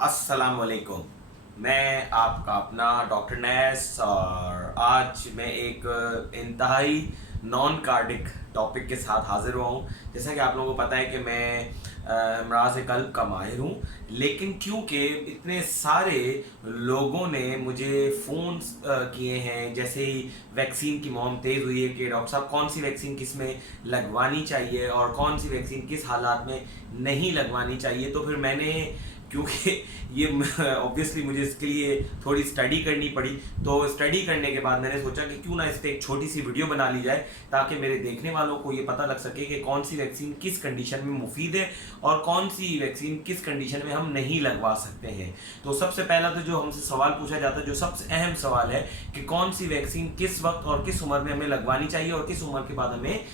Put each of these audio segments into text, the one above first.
अस्सलाम वालेकुम। मैं आपका अपना डॉक्टर नैस और आज मैं एक इंतहाई नॉन कार्डिक टॉपिक के साथ हाजिर हुआ हूँ। जैसा कि आप लोगों को पता है कि मैं अमराज कल्ब का माहिर हूँ, लेकिन क्योंकि इतने सारे लोगों ने मुझे फ़ोन किए हैं जैसे ही वैक्सीन की मुहिम तेज़ हुई है कि डॉक्टर साहब कौन सी वैक्सीन किस में लगवानी चाहिए और कौन सी वैक्सीन किस हालात में नहीं लगवानी चाहिए, तो फिर मैंने क्योंकि ये ऑब्वियसली मुझे इसके लिए थोड़ी स्टडी करनी पड़ी, तो स्टडी करने के बाद मैंने सोचा कि क्यों ना इस पर एक छोटी सी वीडियो बना ली जाए ताकि मेरे देखने वालों को ये पता लग सके कि कौन सी वैक्सीन किस कंडीशन में मुफीद है और कौन सी वैक्सीन किस कंडीशन में हम नहीं लगवा सकते हैं। तो सबसे पहला तो जो हमसे सवाल पूछा जाता है, जो सबसे अहम सवाल है कि कौन सी वैक्सीन किस वक्त और किस उम्र में हमें लगवानी चाहिए और किस उम्र के बाद हमें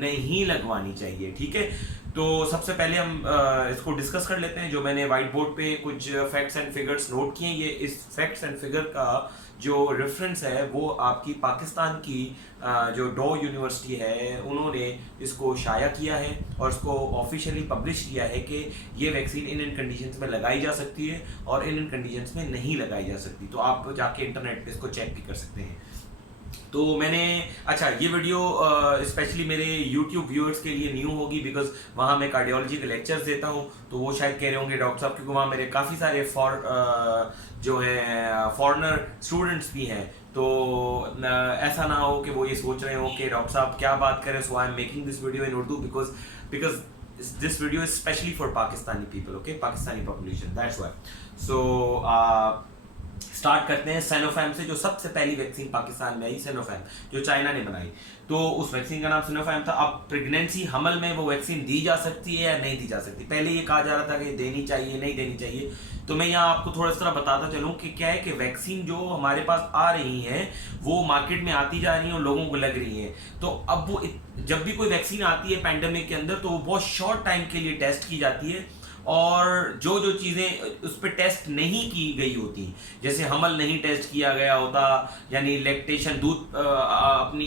नहीं लगवानी चाहिए। ठीक है, तो सबसे पहले हम इसको डिस्कस कर लेते हैं। जो मैंने व्हाइट बोर्ड पे कुछ फैक्ट्स एंड फिगर्स नोट किए, ये इस फैक्ट्स एंड फिगर का जो रेफरेंस है वो आपकी पाकिस्तान की जो डो यूनिवर्सिटी है उन्होंने इसको शाया किया है और इसको ऑफिशियली पब्लिश किया है कि ये वैक्सीन इन कंडीशंस में लगाई जा सकती है और इन कंडीशंस में नहीं लगाई जा सकती। तो आप जाके इंटरनेट पे इसको चेक भी कर सकते हैं। तो मैंने अच्छा ये वीडियो स्पेशली मेरे YouTube व्यूअर्स के लिए न्यू होगी, बिकॉज वहाँ मैं कार्डियोलॉजी के लेक्चर्स देता हूँ, तो वो शायद कह रहे होंगे डॉक्टर साहब, क्योंकि वहाँ मेरे काफ़ी सारे जो हैं फॉरेनर स्टूडेंट्स भी हैं, तो ऐसा ना हो कि वो ये सोच रहे हो कि डॉक्टर साहब क्या बात करें। So I am making this video in Urdu because because this video is specially for Pakistani people, okay, Pakistani population, that's why. So start करते हैं सिनोफार्म से। जो सबसे पहली वैक्सीन पाकिस्तान में आई, सिनोफार्म, जो चाइना ने बनाई, तो उस वैक्सीन का नाम सिनोफार्म था। अब प्रेगनेंसी हमल में वो वैक्सीन दी जा सकती है या नहीं दी जा सकती। पहले ये कहा जा रहा था कि देनी चाहिए नहीं देनी चाहिए, तो मैं यहाँ आपको थोड़ा सा बताता चलूँ कि क्या है कि वैक्सीन जो हमारे पास आ रही हैं वो मार्केट में आती जा रही हैं और लोगों को लग रही हैं। तो अब वो जब भी कोई वैक्सीन आती है पैंडेमिक के अंदर, तो वो बहुत शॉर्ट टाइम के लिए टेस्ट की जाती है और जो जो चीज़ें उस पर टेस्ट नहीं की गई होती, जैसे हमल नहीं टेस्ट किया गया होता, यानी लैक्टेशन, दूध अपनी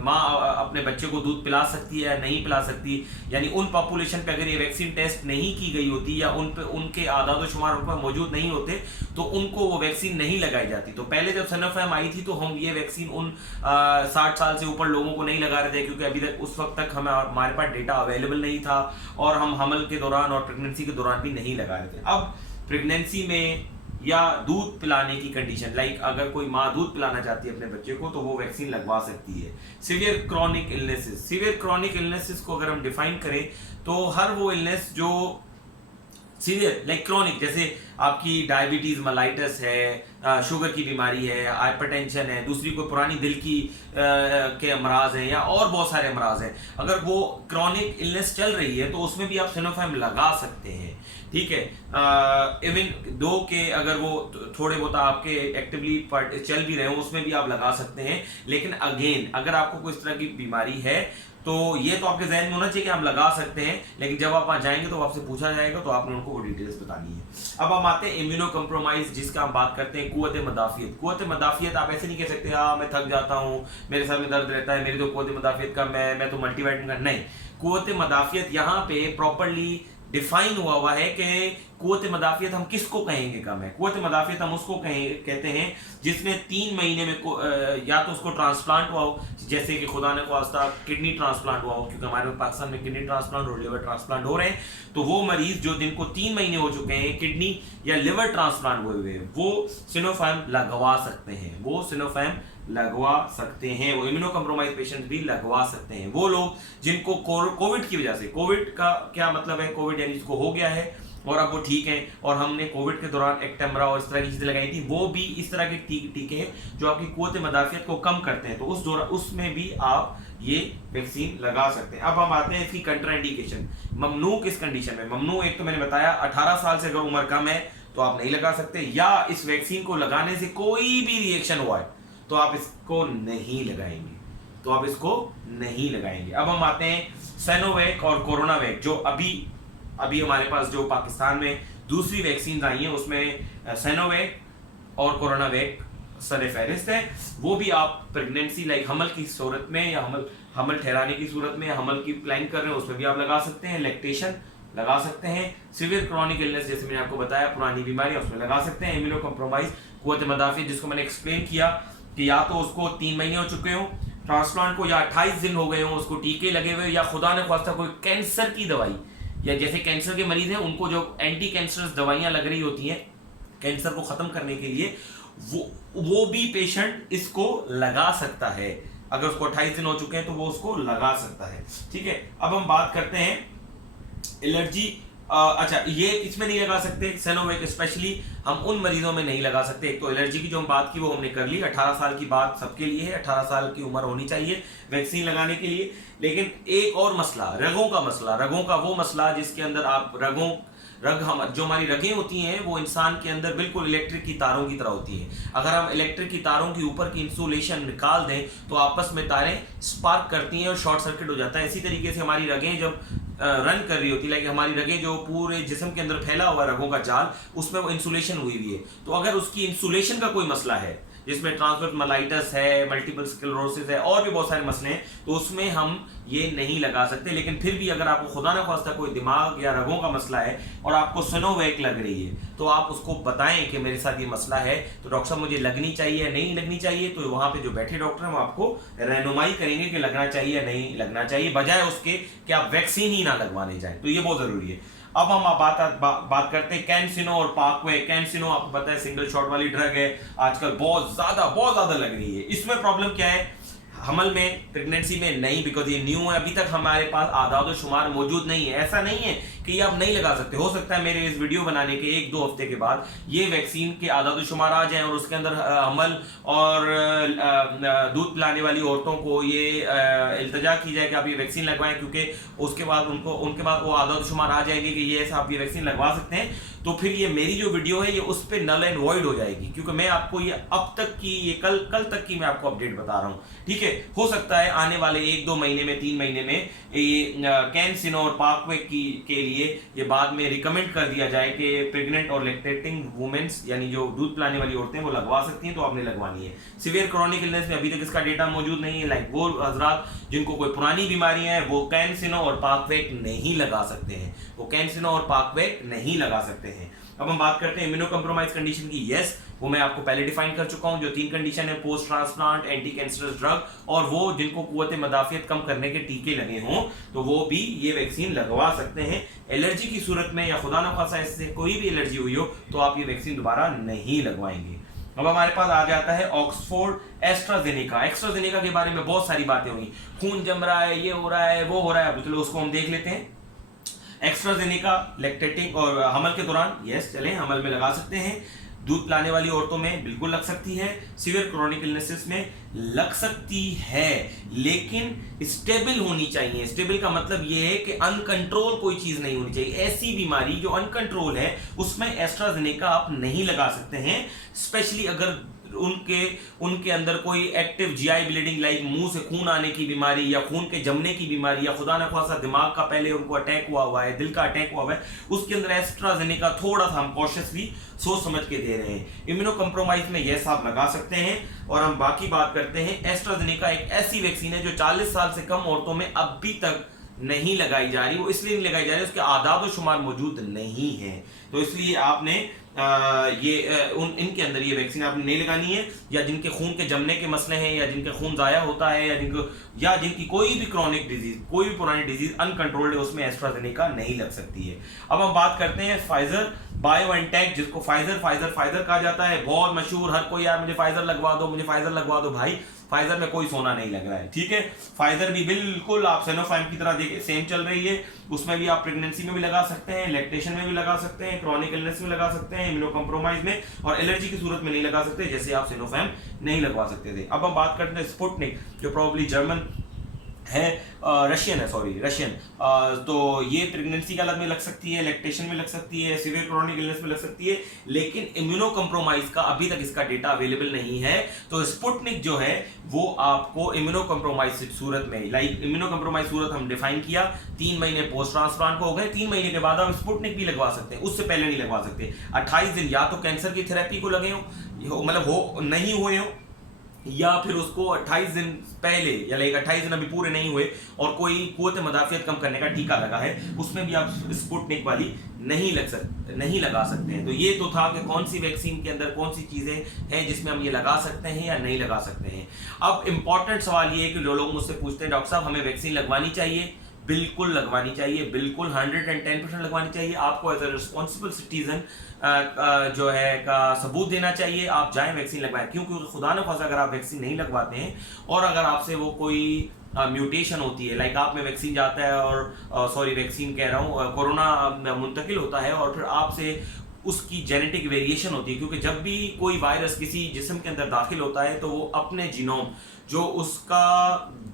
माँ अपने बच्चे को दूध पिला सकती है या नहीं पिला सकती, यानी उन पॉपुलेशन पे अगर ये वैक्सीन टेस्ट नहीं की गई होती या उन पे उनके आदाद शुमार उन पर मौजूद नहीं होते तो उनको वो वैक्सीन नहीं लगाई जाती। तो पहले जब सिनोफार्म आई थी तो हम ये वैक्सीन उन 60 साल से ऊपर लोगों को नहीं लगा रहे थे, क्योंकि अभी तक उस वक्त तक हमारे पास डेटा अवेलेबल नहीं था और हम हमल के दौरान और प्रेगनेंसी के दौरान भी नहीं लगा रहे थे। अब प्रेगनेंसी में या दूध पिलाने की कंडीशन, लाइक अगर कोई माँ दूध पिलाना चाहती है अपने बच्चे को तो वो वैक्सीन लगवा सकती है। Severe chronic illnesses, severe chronic illnesses को अगर हम डिफाइन करें तो हर वो इलनेस जो सीवियर लाइक क्रॉनिक, जैसे आपकी डायबिटीज मलाइटस है, शुगर की बीमारी है, हाइपरटेंशन है, दूसरी कोई पुरानी दिल की के अमराज हैं या और बहुत सारे अमराज हैं, अगर वो क्रॉनिक इलनेस चल रही है तो उसमें भी आप सिनोफार्म लगा सकते हैं। ठीक है, इवन दो के अगर वो थोड़े बहुत आपके एक्टिवली चल भी रहे हो उसमें भी आप लगा सकते हैं। लेकिन अगेन अगर आपको कोई इस तरह की बीमारी है तो ये तो आपके जहन में होना चाहिए कि हम लगा सकते हैं, लेकिन जब आप वहां जाएंगे तो आपसे पूछा जाएगा तो आपने उनको वो डिटेल्स बतानी है। अब हम आते हैं इम्यूनो कम्प्रोमाइज, जिसका हम बात करते हैं कुव्वत मदाफियत। कुव्वत मदाफियत आप ऐसे नहीं कह सकते हाँ मैं थक जाता हूँ, मेरे सर में दर्द रहता है, मेरी तो कुव्वत मदाफियत का मैं तो मल्टीवाइटमिन का नहीं। कुव्वत मदाफियत यहाँ पे प्रॉपरली डिफाइन हुआ है कि कुव्वत मदाफियत हम किसको कहेंगे कम है। कुव्वत मदाफियत हम उसको कहते हैं जिसमें 3 महीने में या तो उसको ट्रांसप्लांट हुआ हो, जैसे कि खुदा ने ख्वास्ता किडनी ट्रांसप्लांट हुआ हो, क्योंकि हमारे पाकिस्तान में किडनी ट्रांसप्लांट और लिवर ट्रांसप्लांट हो रहे हैं, तो वो मरीज जो जिनको 3 महीने हो चुके हैं किडनी या लिवर ट्रांसप्लांट हुए वो सिनोफार्म लगवा सकते हैं, वो सिनोफार्म लगवा सकते हैं, वो इम्यूनो कम्प्रोमाइज पेशेंट भी लगवा सकते हैं। वो लोग जिनको कोविड की वजह से, कोविड का क्या मतलब है, कोविड यानी जिसको हो गया है और अब वो ठीक है और हमने कोविड के दौरान एक्टेमरा और इस तरह की चीजें लगाई थी, वो भी इस तरह के टीके हैं जो आपकी कुव्वत मदाफियत को कम करते हैं, तो उस दौरान उसमें भी आप ये वैक्सीन लगा सकते हैं। अब हम आते हैं इसकी कंट्राइंडिकेशन। ममनू किस कंडीशन में? ममनू एक तो मैंने बताया 18 साल से अगर उम्र कम है तो आप नहीं लगा सकते, या इस वैक्सीन को लगाने से कोई भी रिएक्शन हुआ है तो आप इसको नहीं लगाएंगे, तो आप इसको नहीं लगाएंगे। अब हम आते हैं सैनोवैक और कोरोनावैक, जो अभी हमारे पास जो पाकिस्तान में दूसरी वैक्सीन आई हैं उसमें सैनोवैक और कोरोनावैक सर फहरिस्त है। वो भी आप प्रेगनेंसी लाइक हमल की सूरत में या हमल ठहराने की सूरत में, हमल की प्लान कर रहे हैं उसमें भी आप लगा सकते हैं। लैक्टेशन लगा सकते हैं। सिवियर क्रॉनिक इलनेस जैसे मैंने आपको बताया पुरानी बीमारी उसमें लगा सकते हैं। इम्यूनो कम्प्रोमाइज कुव्वत मदाफियत जिसको मैंने एक्सप्लेन किया कि या तो उसको 3 महीने हो चुके हो ट्रांसप्लांट को, या 28 दिन हो गए हो उसको टीके लगे हुए, या खुदा न खास्ता कोई कैंसर की दवाई, या जैसे कैंसर के मरीज हैं उनको जो एंटी कैंसरस दवाइयां लग रही होती हैं कैंसर को खत्म करने के लिए, वो भी पेशेंट इसको लगा सकता है। अगर उसको 28 दिन हो चुके हैं तो वो उसको लगा सकता है। ठीक है, अब हम बात करते हैं एलर्जी। अच्छा, ये इसमें नहीं लगा सकते सेनोवेक, स्पेशली हम उन मरीजों में नहीं लगा सकते। एक तो एलर्जी की जो हम बात की वो हमने कर ली, 18 साल की बात सबके लिए है, 18 साल की उम्र होनी चाहिए वैक्सीन लगाने के लिए। लेकिन एक और मसला, रगों का मसला, रगों का वो मसला जिसके अंदर आप हम जो हमारी रगें होती हैं वो इंसान के अंदर बिल्कुल इलेक्ट्रिक की तारों की तरह होती हैं। अगर हम इलेक्ट्रिक की तारों की ऊपर की इंसुलेशन निकाल दें तो आपस में तारें स्पार्क करती हैं और शॉर्ट सर्किट हो जाता है। इसी तरीके से हमारी रगें जब रन कर रही होती है, लाइक हमारी रगें जो पूरे जिस्म के अंदर फैला हुआ रगों का जाल, उसमें वो इंसुलेशन हुई हुई है। तो अगर उसकी इंसुलेशन का कोई मसला है जिसमें ट्रांसवर्स माइलाइटिस है, मल्टीपल स्क्लेरोसिस है और भी बहुत सारे मसले हैं, तो उसमें हम ये नहीं लगा सकते। लेकिन फिर भी अगर आपको खुदा न खास्ता कोई दिमाग या रगों का मसला है और आपको सिनोवैक लग रही है तो आप उसको बताएं कि मेरे साथ ये मसला है, तो डॉक्टर साहब मुझे लगनी चाहिए या नहीं लगनी चाहिए। तो वहां पे जो बैठे डॉक्टर हैं वो आपको रहनुमाई करेंगे कि लगना चाहिए या नहीं लगना चाहिए, बजाय उसके कि आप वैक्सीन ही ना लगवाने जाएं। तो ये बहुत जरूरी है। अब हम बात करते हैं कैंसिनो और पाकवे। कैंसिनो आपको पता है सिंगल शॉट वाली ड्रग है, आजकल बहुत ज्यादा लग रही है। इसमें प्रॉब्लम क्या है, हमल में, प्रेगनेंसी में नहीं, बिकॉज ये न्यू है, अभी तक हमारे पास आदाद शुमार मौजूद नहीं है। ऐसा नहीं है कि ये आप नहीं लगा सकते, हो सकता है मेरे इस वीडियो बनाने के 1-2 हफ्ते के बाद ये वैक्सीन के आदाद शुमार आ जाएं और उसके अंदर हमल और दूध पिलाने वाली औरतों को ये इल्तजा की जाए कि आप ये वैक्सीन लगवाएं, क्योंकि उनके बाद वो आदाद शुमार आ जाएंगे कि ये आप ये वैक्सीन लगवा सकते हैं। तो फिर ये मेरी जो वीडियो है ये उस पर नल एंड वॉइड हो जाएगी, क्योंकि मैं आपको ये अब तक की, ये कल तक की मैं आपको अपडेट बता रहा हूँ। ठीक है, हो सकता है आने वाले 1-2 महीने में, 3 महीने में ये कैंसिनो और पाकवे के लिए ये बाद में रिकमेंड कर दिया जाए कि प्रेग्नेंट और लैक्टेटिंग वुमेन्स, यानी जो दूध पिलाने वाली औरतें वो लगवा सकती हैं, तो आपने लगवानी है। सिवियर क्रॉनिक इलनेस में अभी तक इसका डेटा मौजूद नहीं है, लाइक वो हजरात जिनको कोई पुरानी बीमारियां हैं वो कैंसिनो और पाकवेक नहीं लगा सकते हैं, वो कैंसिनो और पाकवेक नहीं लगा सकते हैं। अब हम बात करते हैं इम्यूनो कम्प्रोमाइज कंडीशन की। यस, वो मैं आपको पहले डिफाइन कर चुका हूं, जो 3 कंडीशन है, post transplant, anti cancerous drug, और वो जिनको कुव्वत मदाफियत कम करने के टीके लगे हों तो वो भी ये वैक्सीन लगवा सकते हैं। एलर्जी की सूरत में या खुदा न खासा इससे कोई भी एलर्जी हुई हो तो आप ये वैक्सीन दोबारा नहीं लगवाएंगे। अब हमारे पास आ जाता है ऑक्सफोर्ड एस्ट्राजेनेका। एस्ट्राजेनेका के बारे में बहुत सारी बातें हुई, खून जम रहा है, ये हो रहा है, वो हो रहा है, चलो उसको हम देख लेते हैं। एस्ट्राजेनेका लैक्टेटिंग और हमल के दौरान, यस चलें, हमल में लगा सकते हैं। दूध पिलाने वाली औरतों में बिल्कुल लग सकती है। सिवियर क्रोनिक इलनेसेस में लग सकती है, लेकिन स्टेबल होनी चाहिए। स्टेबल का मतलब यह है कि अनकंट्रोल कोई चीज नहीं होनी चाहिए। ऐसी बीमारी जो अनकंट्रोल है उसमें एस्ट्राजेनेका आप नहीं लगा सकते हैं, स्पेशली अगर उनके अंदर कोई एक्टिव जीआई ब्लीडिंग, लाइक मुंह से खून आने की बीमारी या खून के जमने की बीमारी, या खुदा न खासा दिमाग का पहले उनको अटैक हुआ है, दिल का अटैक हुआ है, उसके अंदर एस्ट्राजेनेका थोड़ा सा हम कॉशियसली सोच समझ के दे रहे हैं। इम्यूनो कम्प्रोमाइज में यह आप लगा सकते हैं। और हम बाकी बात करते हैं, एस्ट्राजेनेका एक ऐसी वैक्सीन है जो 40 साल से कम औरतों में अभी तक नहीं लगाई जा रही। वो इसलिए नहीं लगाई जा रही, उसके आदाद और शुमार मौजूद नहीं है, तो इसलिए आपने इनके अंदर ये वैक्सीन आपने नहीं लगानी है। या जिनके खून के जमने के मसले हैं, या जिनके खून जाया होता है, या जिनकी कोई भी क्रॉनिक डिजीज, कोई भी पुरानी डिजीज अनकंट्रोल्ड है, उसमें एस्ट्राजेनेका नहीं लग सकती है। अब हम बात करते हैं फाइजर बायोएनटेक, जिसको फाइजर कहा जाता है, बहुत मशहूर। हर कोई यार मुझे फाइजर लगवा दो, मुझे फाइजर लगवा दो। भाई फाइजर में कोई सोना नहीं लग रहा है, ठीक है। फाइजर भी बिल्कुल आप सिनोफार्म की तरह देखिए सेम चल रही है। उसमें भी आप प्रेगनेंसी में भी लगा सकते हैं, लैक्टेशन में भी लगा सकते हैं, क्रॉनिक इलनेस में लगा सकते हैं, इम्यूनो कम्प्रोमाइज में, और एलर्जी की सूरत में नहीं लगा सकते, जैसे आप सिनोफार्म नहीं लगवा सकते थे। अब हम बात करते हैं स्पुतनिक, जो प्रोबेबली जर्मन है, रशियन है, रशियन। तो ये प्रेगनेंसी काल में लग सकती है, लैक्टेशन में लग सकती है, सीवियर क्रोनिक इलनेस में लग सकती है, लेकिन इम्यूनो कम्प्रोमाइज का अभी तक इसका डेटा अवेलेबल नहीं है। तो स्पुतनिक जो है वो आपको इम्यूनो कम्प्रोमाइज सूरत में, लाइक इम्यूनो कम्प्रोमाइज सूरत हम डिफाइन किया, 3 महीने पोस्ट ट्रांसप्लांट को हो गए, 3 महीने के बाद आप स्पुतनिक भी लगवा सकते हैं, उससे पहले नहीं लगवा सकते। 28 दिन या तो कैंसर की थेरेपी को लगे हो, मतलब हो नहीं हुए हो, या फिर उसको 28 दिन पहले या लाइक 28 दिन अभी पूरे नहीं हुए और कोई कुव्वत मदाफियत कम करने का टीका लगा है, उसमें भी आप स्पुतनिक वाली नहीं लगा सकते हैं। तो ये तो था कि कौन सी वैक्सीन के अंदर कौन सी चीज़ें हैं जिसमें हम ये लगा सकते हैं या नहीं लगा सकते हैं। अब इंपॉर्टेंट सवाल ये है कि जो लोग मुझसे पूछते हैं डॉक्टर साहब हमें वैक्सीन लगवानी चाहिए, बिल्कुल लगवानी चाहिए, बिल्कुल 110% लगवानी चाहिए। आपको एज ए रिस्पॉन्सिबल सिटीजन जो है का सबूत देना चाहिए, आप जाएं वैक्सीन लगवाएं। क्योंकि खुदा न खासा अगर आप वैक्सीन नहीं लगवाते हैं और अगर आपसे वो कोई म्यूटेशन होती है, लाइक आप में वैक्सीन जाता है और सॉरी वैक्सीन कह रहा हूँ, कोरोना मुंतकिल होता है और फिर आपसे उसकी जेनेटिक वेरिएशन होती है। क्योंकि जब भी कोई वायरस किसी जिस्म के अंदर दाखिल होता है तो वो अपने जीनोम, जो उसका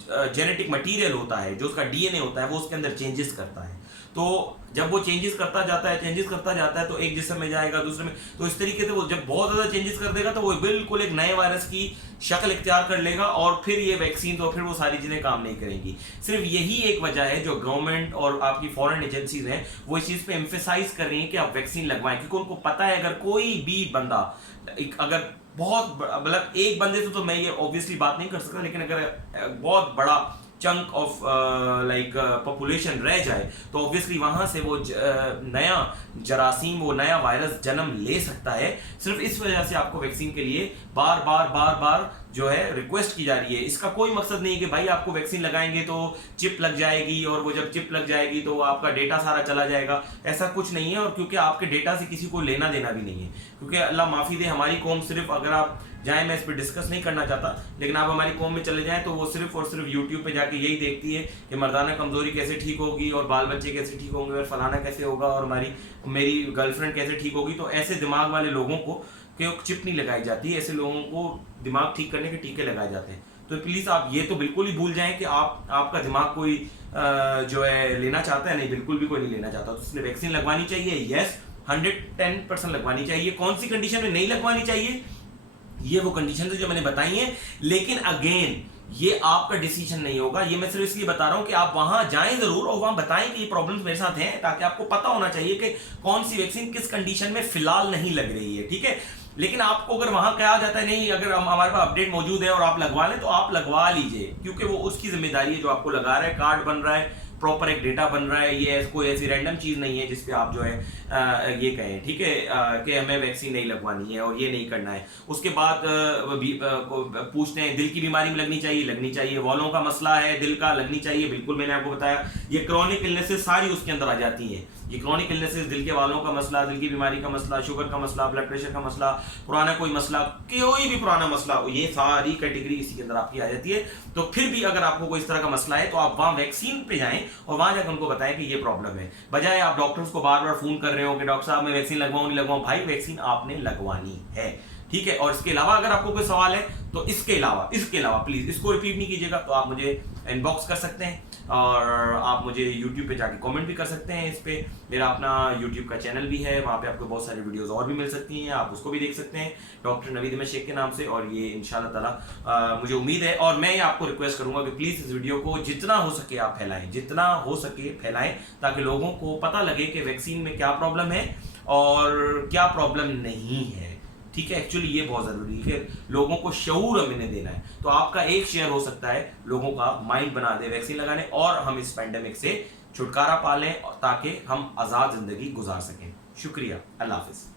जेनेटिक मटेरियल होता है, जो उसका डीएनए होता है, वो उसके अंदर चेंजेस करता है। तो जब वो चेंजेस करता जाता है तो एक जिस्म में जाएगा, दूसरे में, तो इस तरीके से वो जब बहुत ज़्यादा चेंजेस कर देगा तो वो बिल्कुल एक नए वायरस की शक्ल इख्तियार कर लेगा और फिर ये वैक्सीन तो फिर वो सारी चीज़ें काम नहीं करेंगी। सिर्फ यही एक वजह है जो गवर्नमेंट और आपकी फॉरेन एजेंसीज हैं वो इस चीज़ पे एम्फेसाइज कर रही हैं कि आप वैक्सीन लगवाएं। क्योंकि उनको पता है अगर कोई भी बंदा अगर बहुत मतलब एक बंदे से तो मैं ये ऑब्वियसली बात नहीं कर सकता, लेकिन अगर बहुत बड़ा चंक ऑफ लाइक पॉपुलेशन रह जाए तो ऑब्वियसली वहां से वो नया जरासीम, वो नया वायरस जन्म ले सकता है। सिर्फ इस वजह से आपको वैक्सीन के लिए बार बार जो है रिक्वेस्ट की जा रही है। इसका कोई मकसद नहीं है कि भाई आपको वैक्सीन लगाएंगे तो चिप लग जाएगी और वो जब चिप लग जाएगी तो आपका डेटा सारा चला जाएगा, ऐसा कुछ नहीं है। और क्योंकि आपके डेटा से किसी को लेना देना भी नहीं है, क्योंकि अल्लाह माफ़ी दे हमारी कौम सिर्फ, अगर आप जाएं, मैं इस पर डिस्कस नहीं करना चाहता, लेकिन आप हमारी कौम में चले जाएं तो वो सिर्फ और सिर्फ यूट्यूब पे जाके यही देखती है कि मर्दाना कमजोरी कैसे ठीक होगी और बाल बच्चे कैसे ठीक होंगे और फलाना कैसे होगा और मेरी गर्लफ्रेंड कैसे ठीक होगी। तो ऐसे दिमाग वाले लोगों को चिप नहीं लगाई जाती, ऐसे लोगों को दिमाग ठीक करने के टीके लगाए जाते हैं। तो प्लीज़ आप ये तो बिल्कुल ही भूल जाएं कि आपका दिमाग कोई जो है लेना चाहता है, नहीं, बिल्कुल भी कोई नहीं लेना चाहता। तो इसलिए वैक्सीन लगवानी चाहिए, यस 110% लगवानी चाहिए। कौन सी कंडीशन में नहीं लगवानी चाहिए, ये वो कंडीशन जो मैंने बताई है, लेकिन अगेन ये आपका डिसीजन नहीं होगा। ये मैं सिर्फ इसलिए बता रहा हूं कि आप वहां जाएं जरूर और वहां बताएं कि ये प्रॉब्लम्स मेरे साथ हैं, ताकि आपको पता होना चाहिए कि कौन सी वैक्सीन किस कंडीशन में फिलहाल नहीं लग रही है, ठीक है। लेकिन आपको अगर वहां कहा जाता है नहीं, अगर हमारे पास अपडेट मौजूद है और आप लगवा लें तो आप लगवा लीजिए, क्योंकि वो उसकी जिम्मेदारी है जो आपको लगा रहा है। कार्ड बन रहा है, प्रॉपर एक डेटा बन रहा है, ये कोई ऐसी रैंडम चीज़ नहीं है जिसपे आप जो है ये कहें, ठीक है, कि हमें वैक्सीन नहीं लगवानी है और ये नहीं करना है। उसके बाद पूछते हैं दिल की बीमारी में लगनी चाहिए, वालों का मसला है दिल का, लगनी चाहिए, बिल्कुल। मैंने आपको बताया ये क्रॉनिक इलनेसेस सारी उसके अंदर आ जाती हैं। ये क्रॉनिक इलनेसेस, दिल के वालों का मसला, दिल की बीमारी का मसला, शुगर का मसला, ब्लड प्रेशर का मसला, पुराना कोई मसला, कोई भी पुराना मसला, ये सारी कैटेगरी इसी के अंदर आपकी आ जाती है। तो फिर भी अगर आपको कोई इस तरह का मसला है तो आप वहाँ वैक्सीन पे जाएं और वहां जाकर उनको बताएं कि ये प्रॉब्लम है, बजाय आप डॉक्टर्स को बार बार फोन कर रहे हो कि डॉक्टर साहब मैं वैक्सीन लगवाऊं नहीं लगवाऊं। भाई वैक्सीन आपने लगवानी है, ठीक है। और इसके अलावा अगर आपको कोई सवाल है तो इसके अलावा प्लीज इसको रिपीट नहीं कीजिएगा। तो आप मुझे इनबॉक्स कर सकते हैं और आप मुझे यूट्यूब पे जाके कमेंट भी कर सकते हैं। इस पे मेरा अपना यूट्यूब का चैनल भी है, वहाँ पे आपको बहुत सारी वीडियोस और भी मिल सकती हैं, आप उसको भी देख सकते हैं डॉक्टर नवीद अहमद शेख के नाम से। और ये इंशाल्लाह ताला मुझे उम्मीद है, और मैं ये आपको रिक्वेस्ट करूंगा कि प्लीज़ इस वीडियो को जितना हो सके आप फैलाएं, जितना हो सके फैलाएं, ताकि लोगों को पता लगे कि वैक्सीन में क्या प्रॉब्लम है और क्या प्रॉब्लम नहीं है, ठीक है। एक्चुअली ये बहुत ज़रूरी है कि लोगों को शऊर हमें देना है। तो आपका एक शेयर हो सकता है लोगों का माइंड बना दे वैक्सीन लगाने, और हम इस पैंडेमिक से छुटकारा पा लें ताकि हम आज़ाद ज़िंदगी गुजार सकें। शुक्रिया, अल्लाह हाफिज़।